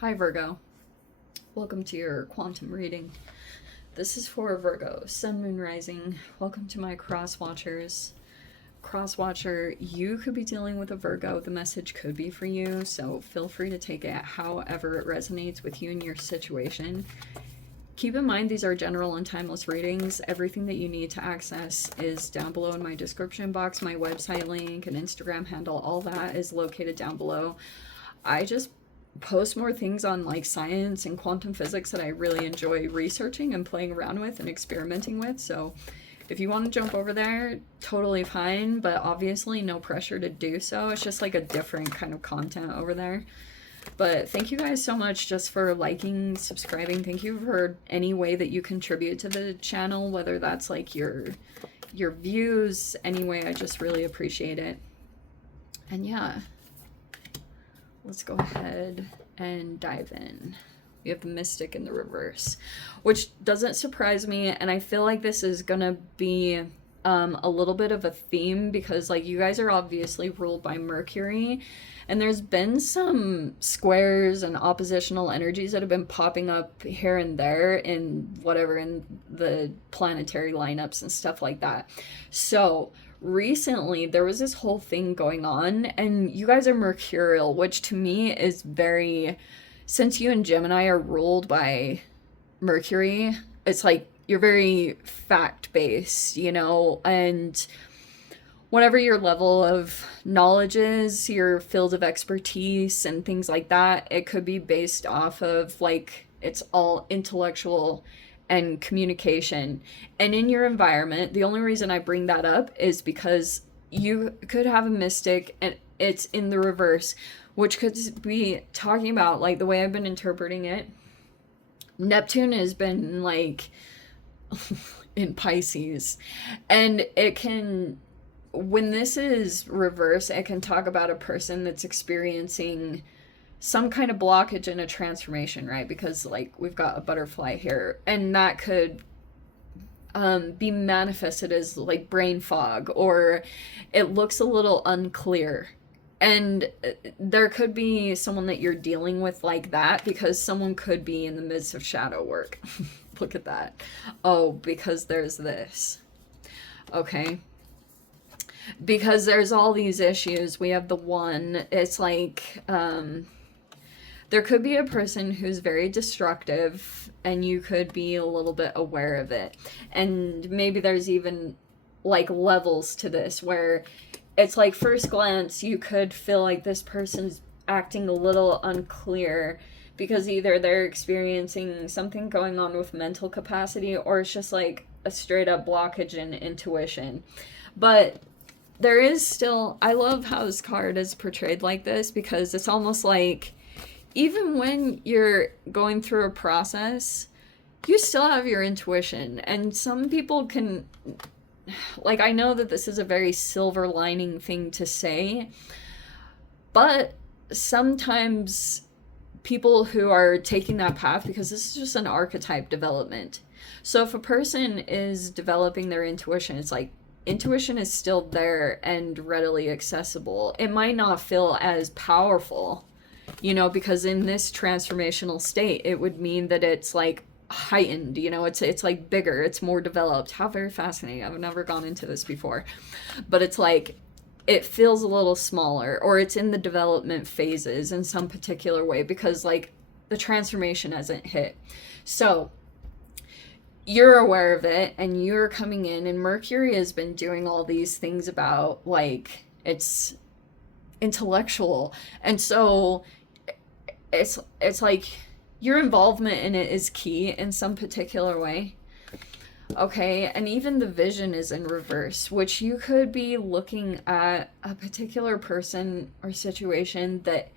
Hi Virgo, welcome to your quantum reading. This is for Virgo, Sun, Moon, Rising. Welcome to my cross watchers. Cross watcher, you could be dealing with a Virgo. The message could be for you, so feel free to take it however it resonates with you and your situation. Keep in mind these are general and timeless readings. Everything that you need to access is down below in my description box. My website link and Instagram handle, all that is located down below. I just post more things on like science and quantum physics that I really enjoy researching and playing around with and experimenting with. So if you want to jump over there, totally fine, but obviously no pressure to do so. It's just like a different kind of content over there. But thank you guys so much just for liking, subscribing. Thank you for any way that you contribute to the channel, whether that's like your views, anyway. I just really appreciate it. And yeah, let's go ahead and dive in. We have the Mystic in the reverse, which doesn't surprise me, and I feel like this is gonna be a little bit of a theme because like you guys are obviously ruled by Mercury, and there's been some squares and oppositional energies that have been popping up here and there in whatever, in the planetary lineups and stuff like that. So recently there was this whole thing going on, and you guys are mercurial, which to me is very, since you and Gemini are ruled by Mercury, it's like you're very fact-based, you know, and whatever your level of knowledge is, your field of expertise and things like that, it could be based off of like, it's all intellectual and communication. And in your environment, the only reason I bring that up is because you could have a mystic and it's in the reverse, which could be talking about, like the way I've been interpreting it, Neptune has been like in Pisces, and it can, when this is reverse, it can talk about a person that's experiencing some kind of blockage in a transformation, right? Because like we've got a butterfly here, and that could be manifested as like brain fog, or it looks a little unclear. And there could be someone that you're dealing with like that, because someone could be in the midst of shadow work. Look at that. Oh, because there's this. Okay. Because there's all these issues. We have the one, it's like, there could be a person who's very destructive, and you could be a little bit aware of it. And maybe there's even like levels to this where it's like first glance you could feel like this person's acting a little unclear because either they're experiencing something going on with mental capacity, or it's just like a straight up blockage in intuition. But there is still, I love how this card is portrayed like this, because it's almost like even when you're going through a process, you still have your intuition. And some people can, like, I know that this is a very silver lining thing to say, but sometimes people who are taking that path, because this is just an archetype development. So if a person is developing their intuition, it's like intuition is still there and readily accessible. It might not feel as powerful, you know, because in this transformational state, it would mean that it's like heightened, you know, it's like bigger, it's more developed. How very fascinating. I've never gone into this before, but it's like it feels a little smaller, or it's in the development phases in some particular way, because like the transformation hasn't hit. So you're aware of it and you're coming in, and Mercury has been doing all these things about like it's intellectual, and so it's like your involvement in it is key in some particular way. Okay, and even the vision is in reverse, which you could be looking at a particular person or situation that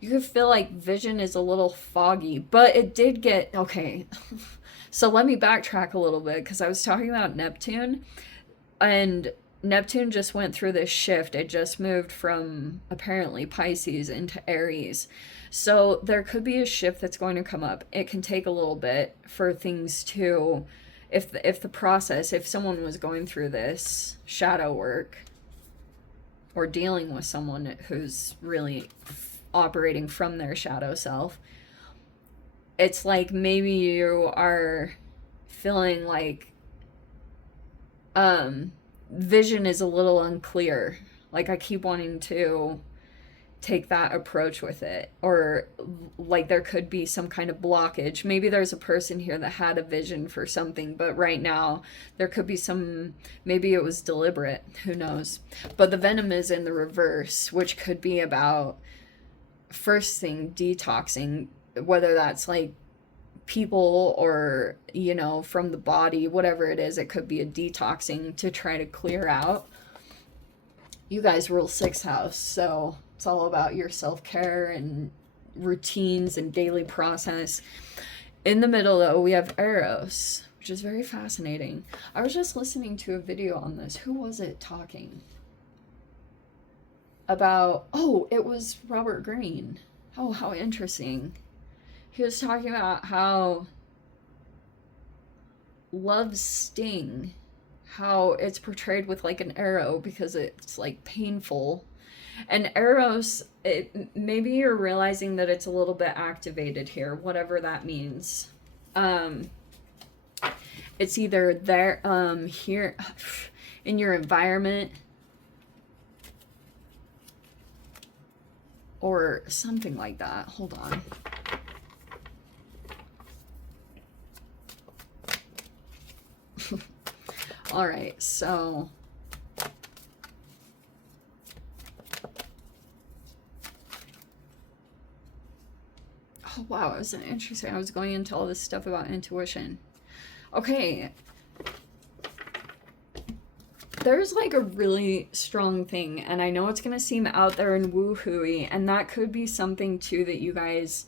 you could feel like vision is a little foggy, but it did get, okay. So let me backtrack a little bit, because I was talking about Neptune, and Neptune just went through this shift. It just moved from apparently Pisces into Aries. So there could be a shift that's going to come up. It can take a little bit for things to, if the process, if someone was going through this shadow work or dealing with someone who's really operating from their shadow self, it's like maybe you are feeling like vision is a little unclear. Like I keep wanting to take that approach with it, or like there could be some kind of blockage. Maybe there's a person here that had a vision for something, but right now there could be some, maybe it was deliberate, who knows. But the venom is in the reverse, which could be about, first thing, detoxing, whether that's like people or, you know, from the body, whatever it is. It could be a detoxing to try to clear out. You guys rule 6th house, so it's all about your self-care and routines and daily process. In the middle, though, we have Eros, which is very fascinating. I was just listening to a video on this. Who was it talking about? Oh, it was Robert Greene. Oh, how interesting. He was talking about how love's sting, how it's portrayed with like an arrow because it's like painful. And Eros, maybe you're realizing that it's a little bit activated here, whatever that means. It's either there, here, in your environment, or something like that. Hold on. All right, so oh wow, it was interesting. I was going into all this stuff about intuition. Okay. There's like a really strong thing, and I know it's gonna seem out there and woohooey, and that could be something too that you guys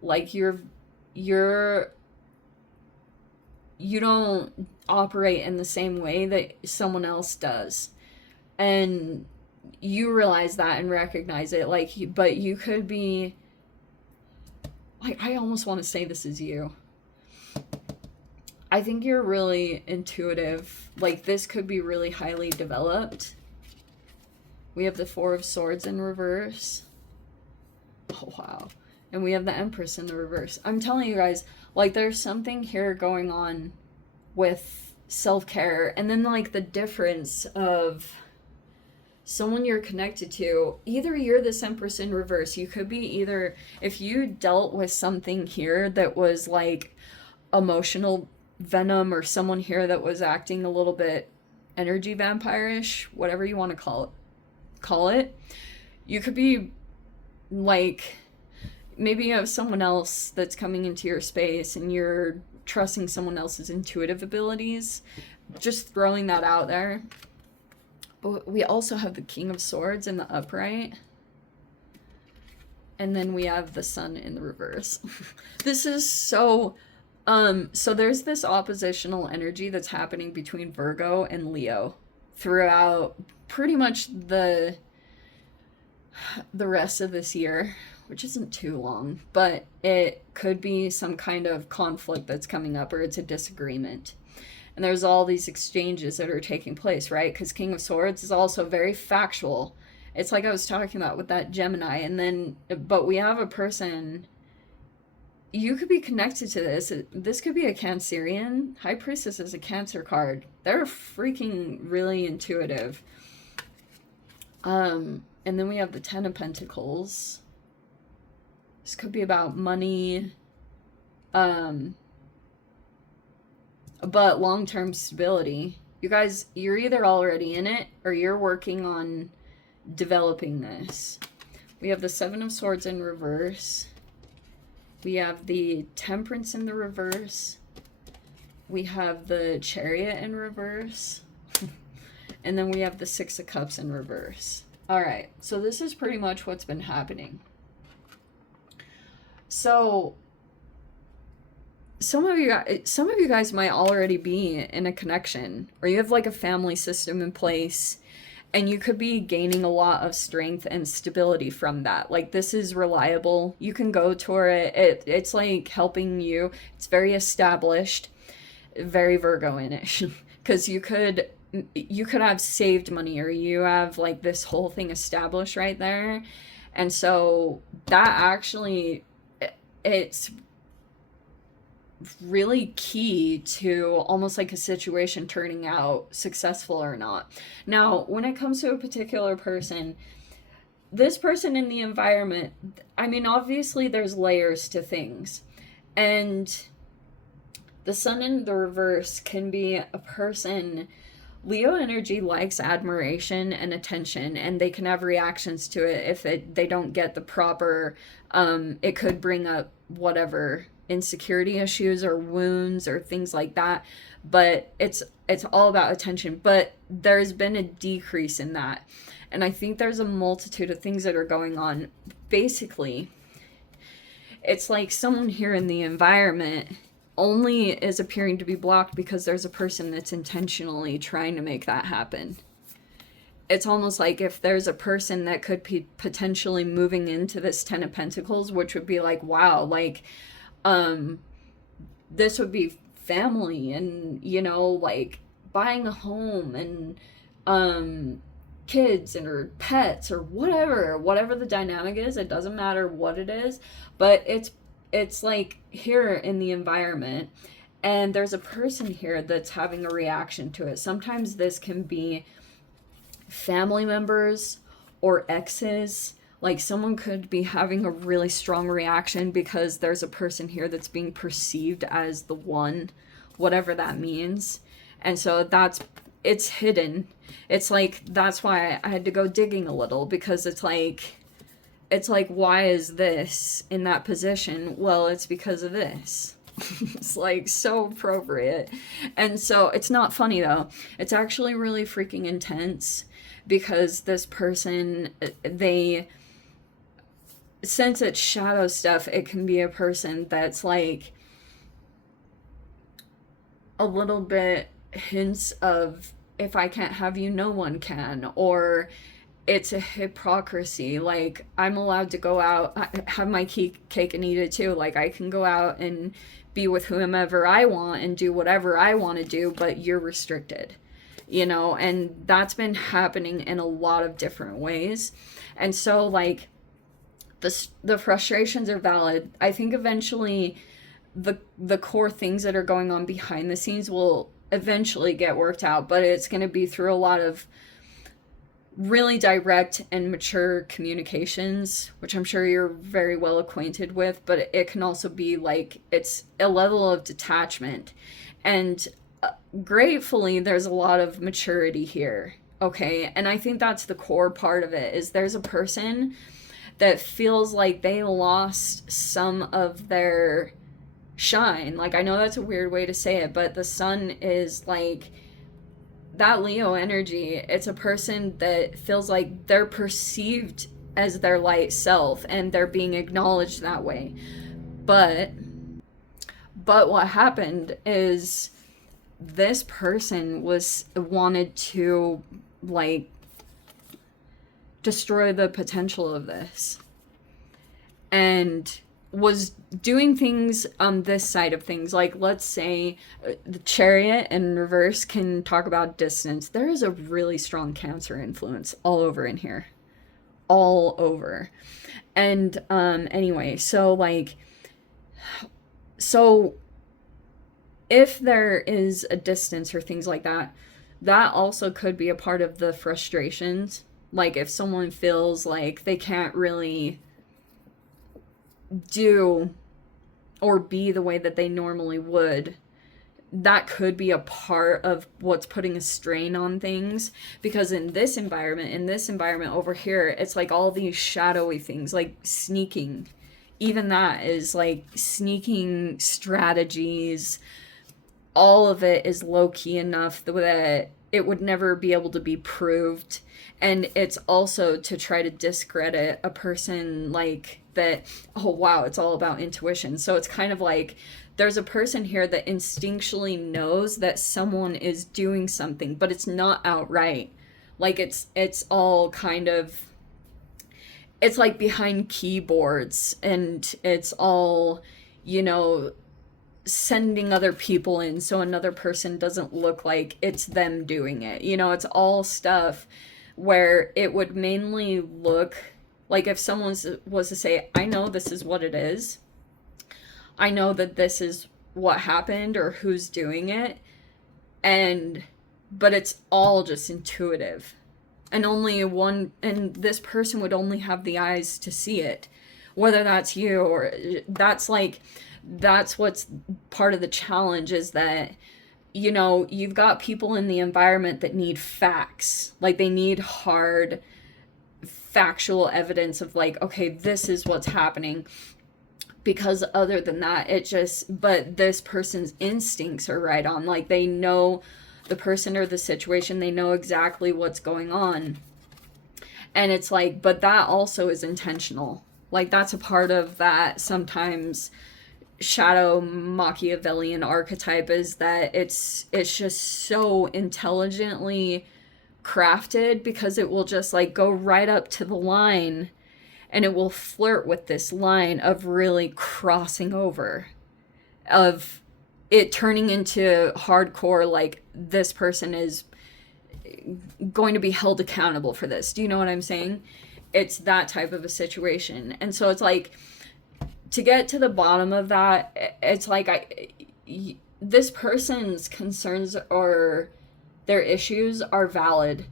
like. You don't operate in the same way that someone else does, and you realize that and recognize it. Like, but you could be like, I almost want to say this is you. I think you're really intuitive. Like, this could be really highly developed. We have the 4 of Swords in reverse. Oh, wow. And we have the Empress in the reverse. I'm telling you guys, like, there's something here going on with self-care. And then, like, the difference of someone you're connected to. Either you're this Empress in reverse. You could be either, if you dealt with something here that was, like, emotional venom, or someone here that was acting a little bit energy vampire-ish, whatever you want to call it. You could be, like, maybe you have someone else that's coming into your space and you're trusting someone else's intuitive abilities. Just throwing that out there. But we also have the King of Swords in the upright. And then we have the Sun in the reverse. This is so... so there's this oppositional energy that's happening between Virgo and Leo throughout pretty much the rest of this year, which isn't too long, but it could be some kind of conflict that's coming up, or it's a disagreement. And there's all these exchanges that are taking place, right? Because King of Swords is also very factual. It's like I was talking about with that Gemini, and then, but we have a person, you could be connected to this. This could be a Cancerian. High Priestess is a Cancer card. They're freaking really intuitive. And then we have the 10 of Pentacles. This could be about money. But long-term stability. You guys, you're either already in it or you're working on developing this. We have the 7 of Swords in reverse. We have the Temperance in the reverse. We have the Chariot in reverse. And then we have the 6 of Cups in reverse. Alright, so this is pretty much what's been happening. So some of you guys might already be in a connection, or you have like a family system in place, and you could be gaining a lot of strength and stability from that. Like, this is reliable. You can go toward it. It's like helping you. It's very established, very Virgo in it, because you could have saved money, or you have like this whole thing established right there. And so that actually, it's really key to almost like a situation turning out successful or not. Now, when it comes to a particular person, this person in the environment, I mean, obviously there's layers to things. And the sun in the reverse can be a person. Leo energy likes admiration and attention, and they can have reactions to it if they don't get the proper, it could bring up whatever insecurity issues or wounds or things like that. But it's all about attention. But there's been a decrease in that. And I think there's a multitude of things that are going on. Basically, it's like someone here in the environment only is appearing to be blocked because there's a person that's intentionally trying to make that happen. It's almost like if there's a person that could be potentially moving into this Ten of Pentacles, which would be like, wow, like, this would be family and, you know, like buying a home and, kids and or pets or whatever the dynamic is. It doesn't matter what it is, but it's like here in the environment, and there's a person here that's having a reaction to it. Sometimes this can be family members or exes. Like someone could be having a really strong reaction because there's a person here that's being perceived as the one, whatever that means. And so it's hidden. It's like, that's why I had to go digging a little, because it's like, why is this in that position? Well, it's because of this. It's like so appropriate. And so it's not funny though. It's actually really freaking intense, because this person, since it's shadow stuff, it can be a person that's like a little bit hints of, if I can't have you, no one can, or it's a hypocrisy. Like, I'm allowed to go out, have my cake and eat it too. Like, I can go out and be with whomever I want and do whatever I want to do, but you're restricted, you know? And that's been happening in a lot of different ways. And so, like, the frustrations are valid. I think eventually the core things that are going on behind the scenes will eventually get worked out, but it's going to be through a lot of really direct and mature communications, which I'm sure you're very well acquainted with, but it can also be like, it's a level of detachment. And gratefully, there's a lot of maturity here, okay? And I think that's the core part of it, is there's a person that feels like they lost some of their shine. Like, I know that's a weird way to say it, but the sun is like that Leo energy. It's a person that feels like they're perceived as their light self and they're being acknowledged that way. But what happened is this person wanted to like destroy the potential of this, and was doing things on this side of things. Like, let's say the Chariot in reverse can talk about distance. There is a really strong Cancer influence all over in here. All over. And anyway, so if there is a distance or things like that, that also could be a part of the frustrations. Like, if someone feels like they can't really do or be the way that they normally would, that could be a part of what's putting a strain on things. Because in this environment over here, it's like all these shadowy things, like sneaking. Even that is like sneaking strategies. All of it is low-key enough that it would never be able to be proved. And it's also to try to discredit a person like that. Oh wow, it's all about intuition. So it's kind of like there's a person here that instinctually knows that someone is doing something, but it's not outright. Like, it's all kind of, it's like behind keyboards, and it's all, you know, sending other people in so another person doesn't look like it's them doing it. You know, it's all stuff where it would mainly look like, if someone was to say, I know this is what it is. I know that this is what happened or who's doing it, but it's all just intuitive, and this person would only have the eyes to see it, whether that's you or that's what's part of the challenge, is that, you know, you've got people in the environment that need facts, like they need hard factual evidence of like, okay, this is what's happening, because other than that, but this person's instincts are right on, like they know the person or the situation, they know exactly what's going on. And it's like, but that also is intentional. Like that's a part of that sometimes shadow Machiavellian archetype, is that it's just so intelligently crafted, because it will just like go right up to the line, and it will flirt with this line of really crossing over, of it turning into hardcore, like this person is going to be held accountable for this. Do you know what I'm saying? It's that type of a situation. And so it's like, to get to the bottom of that, it's like this person's concerns or their issues are valid.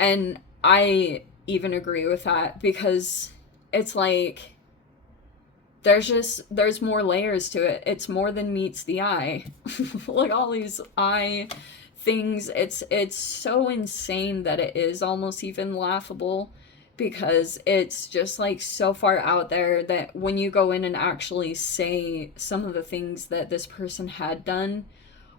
And I even agree with that, because it's like there's more layers to it. It's more than meets the eye. Like all these eye things, it's so insane that it is almost even laughable, because it's just like so far out there that when you go in and actually say some of the things that this person had done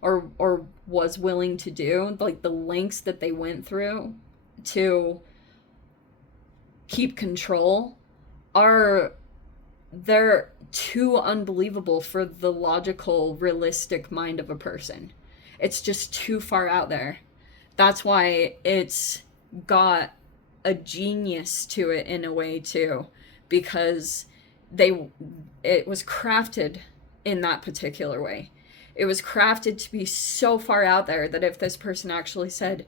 or was willing to do, like the lengths that they went through to keep control, they're too unbelievable for the logical, realistic mind of a person. It's just too far out there. That's why it's got a genius to it in a way too, because it was crafted in that particular way. It was crafted to be so far out there that if this person actually said,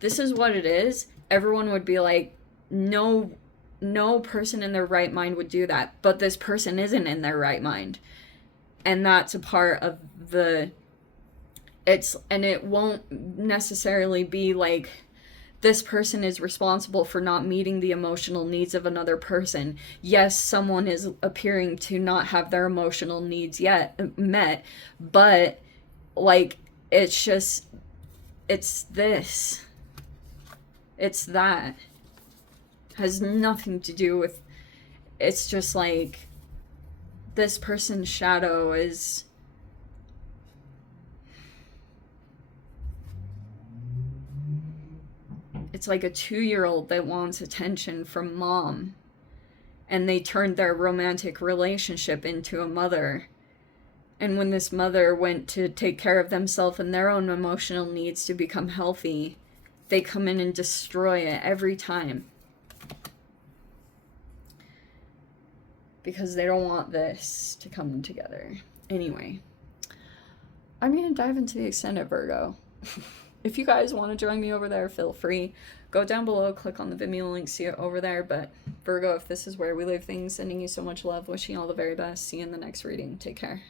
this is what it is, everyone would be like, no person in their right mind would do that. But this person isn't in their right mind. And that's a part of and it won't necessarily be like, this person is responsible for not meeting the emotional needs of another person. Yes, someone is appearing to not have their emotional needs yet met, but like, it's that. Has nothing to do with, it's just like, this person's shadow is, it's like a 2-year-old that wants attention from mom, and they turned their romantic relationship into a mother. And when this mother went to take care of themselves and their own emotional needs to become healthy, they come in and destroy it every time. Because they don't want this to come together. Anyway, I'm going to dive into the extended Virgo. If you guys want to join me over there, feel free. Go down below, click on the Vimeo link, see it over there. But Virgo, if this is where we leave things, sending you so much love, wishing you all the very best. See you in the next reading. Take care.